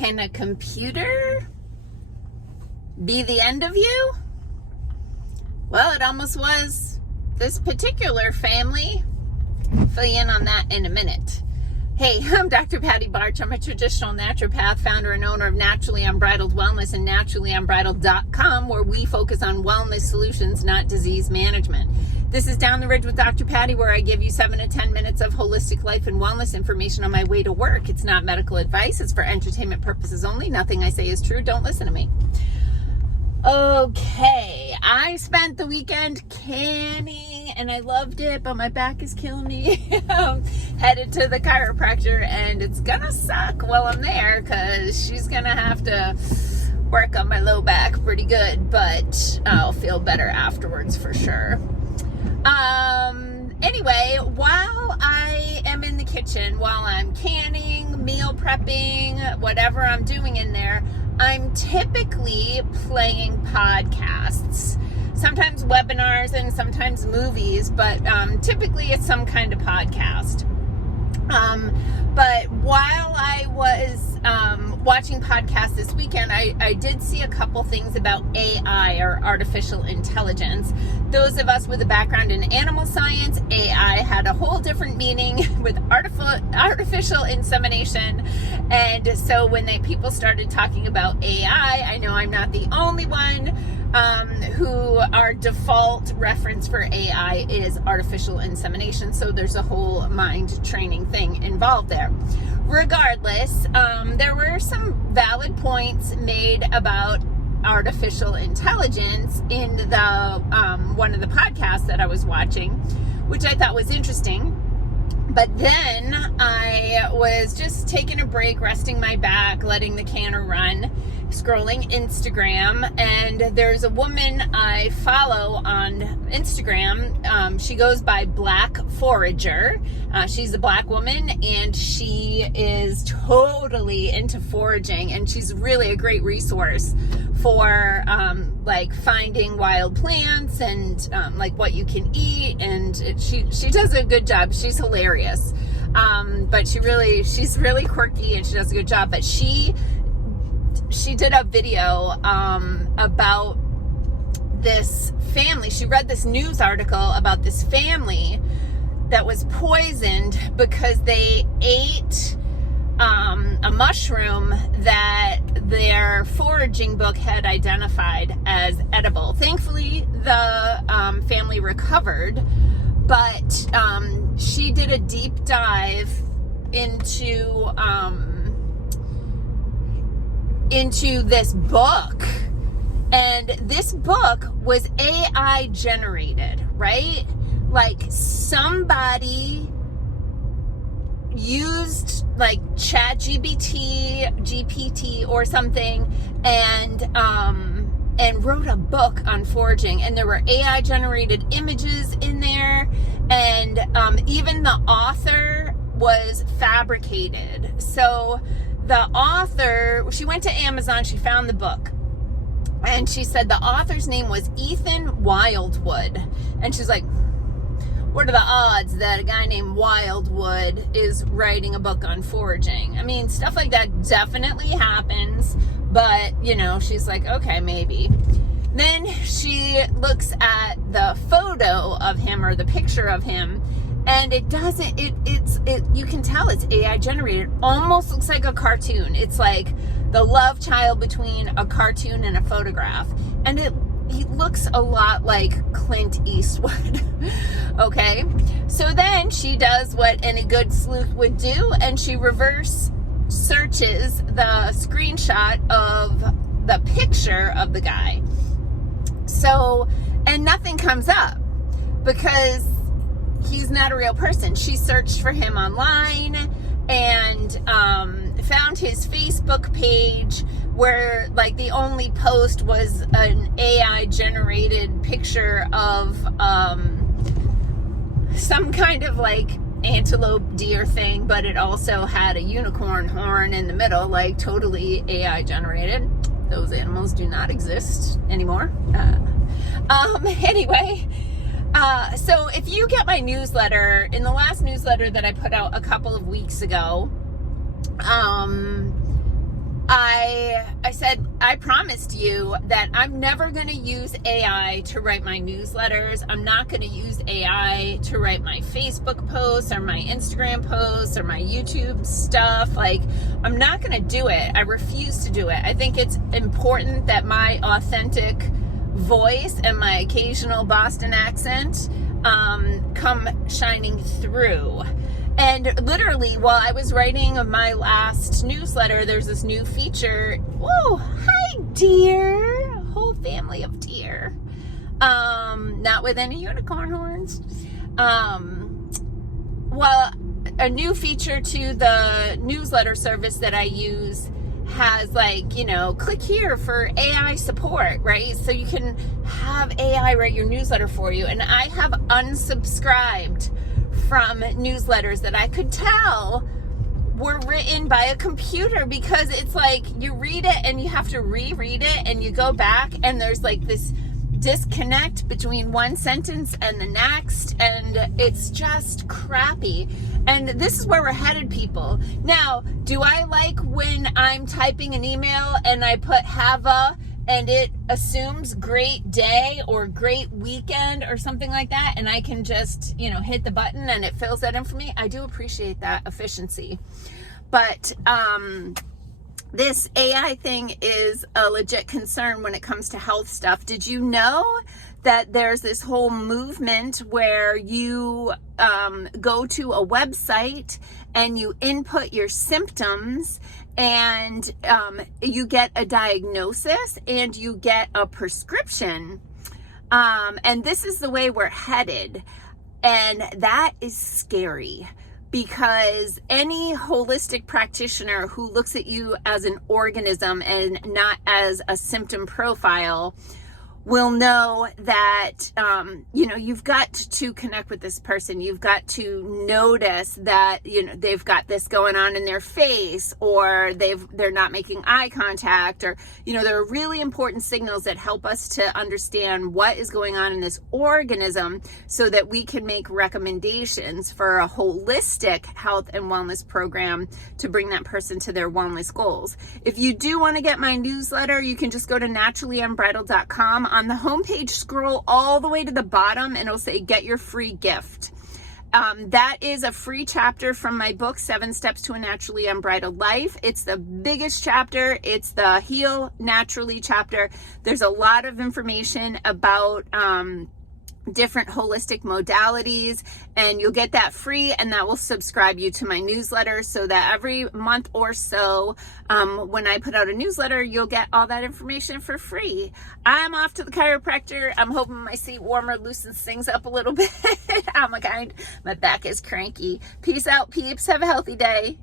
Can a computer be the end of you? Well, it almost was this particular family. I'll fill you in on that in a minute. Hey, I'm Dr. Patty Barch. I'm a traditional naturopath, founder and owner of Naturally Unbridled Wellness and naturallyunbridled.com, where we focus on wellness solutions, not disease management. This is Down the Ridge with Dr. Patty, where I give you 7 to 10 minutes of holistic life and wellness information on my way to work. It's not medical advice. It's for entertainment purposes only. Nothing I say is true. Don't listen to me. Okay, I spent the weekend canning and I loved it, but my back is killing me. I'm headed to the chiropractor and it's gonna suck while I'm there because she's gonna have to work on my low back pretty good, but I'll feel better afterwards for sure. Anyway, while I am in the kitchen, while I'm canning, meal prepping, whatever I'm doing in there, I'm typically playing podcasts, sometimes webinars and sometimes movies, but typically it's some kind of podcast. But while I was watching podcasts this weekend, I did see a couple things about AI, or artificial intelligence. Those of us with a background in animal science, AI had a whole different meaning with artificial insemination. And so when people started talking about AI, I know I'm not the only one who our default reference for AI is artificial insemination. So there's a whole mind training thing involved there. Regardless, there were some valid points made about artificial intelligence in the one of the podcasts that I was watching, which I thought was interesting. But then I was just taking a break, resting my back, letting the canner run, scrolling Instagram, and there's a woman I follow on Instagram. She goes by Black Forager. She's a Black woman, and she is totally into foraging, and she's really a great resource for like finding wild plants and like what you can eat, and she does a good job. She's hilarious, but she's really quirky and she does a good job. But she did a video about this family. She read this news article about this family that was poisoned because they ate a mushroom that their foraging book had identified as edible. Thankfully, the family recovered, but she did a deep dive into this book, and this book was AI generated, right? Like somebody used like GPT or something and wrote a book on foraging, and there were AI generated images in there, and even the author was fabricated. So the author, she went to Amazon, she found the book, and she said the author's name was Ethan Wildwood, and she's like, what are the odds that a guy named Wildwood is writing a book on foraging? I mean, stuff like that definitely happens, but, you know, she's like, okay, maybe. Then she looks at the photo of him, or the picture of him, and it doesn't, you can tell it's AI generated. It almost looks like a cartoon. It's like the love child between a cartoon and a photograph. And he looks a lot like Clint Eastwood. Okay. So then she does what any good sleuth would do, and she reverse searches the screenshot of the picture of the guy. So, and nothing comes up because he's not a real person. She searched for him online and found his Facebook page, where like the only post was an AI generated picture of some kind of like antelope deer thing, but it also had a unicorn horn in the middle, like totally AI generated. Those animals do not exist anymore. Anyway, so if you get my newsletter, in the last newsletter that I put out a couple of weeks ago, I said, I promised you that I'm never going to use AI to write my newsletters. I'm not going to use AI to write my Facebook posts or my Instagram posts or my YouTube stuff. Like, I'm not going to do it. I refuse to do it. I think it's important that my authentic voice and my occasional Boston accent come shining through. And literally, while I was writing my last newsletter, there's this new feature. Whoa, hi, deer. A whole family of deer. Not with any unicorn horns. Well, a new feature to the newsletter service that I use has, like, you know, click here for AI support, right? So you can have AI write your newsletter for you. And I have unsubscribed from newsletters that I could tell were written by a computer, because it's like you read it and you have to reread it and you go back and there's like this disconnect between one sentence and the next, and it's just crappy. And this is where we're headed, people. Now, do I like when I'm typing an email and I put have a and it assumes great day or great weekend or something like that, and I can just, you know, hit the button and it fills that in for me? I do appreciate that efficiency. But this AI thing is a legit concern when it comes to health stuff. Did you know that there's this whole movement where you go to a website and you input your symptoms, and you get a diagnosis and you get a prescription, and this is the way we're headed, and that is scary, because any holistic practitioner who looks at you as an organism and not as a symptom profile will know that, you know, you've got to connect with this person. You've got to notice that, you know, they've got this going on in their face, or they're not making eye contact, or, you know, there are really important signals that help us to understand what is going on in this organism so that we can make recommendations for a holistic health and wellness program to bring that person to their wellness goals. If you do want to get my newsletter, you can just go to naturallyunbridled.com. On the homepage, scroll all the way to the bottom and it'll say get your free gift. That is a free chapter from my book, 7 Steps to a Naturally Unbridled Life. It's the biggest chapter. It's the Heal Naturally chapter. There's a lot of information about different holistic modalities, and you'll get that free, and that will subscribe you to my newsletter, so that every month or so, when I put out a newsletter, you'll get all that information for free. I'm off to the chiropractor. I'm hoping my seat warmer loosens things up a little bit. My back is cranky. Peace out, peeps. Have a healthy day.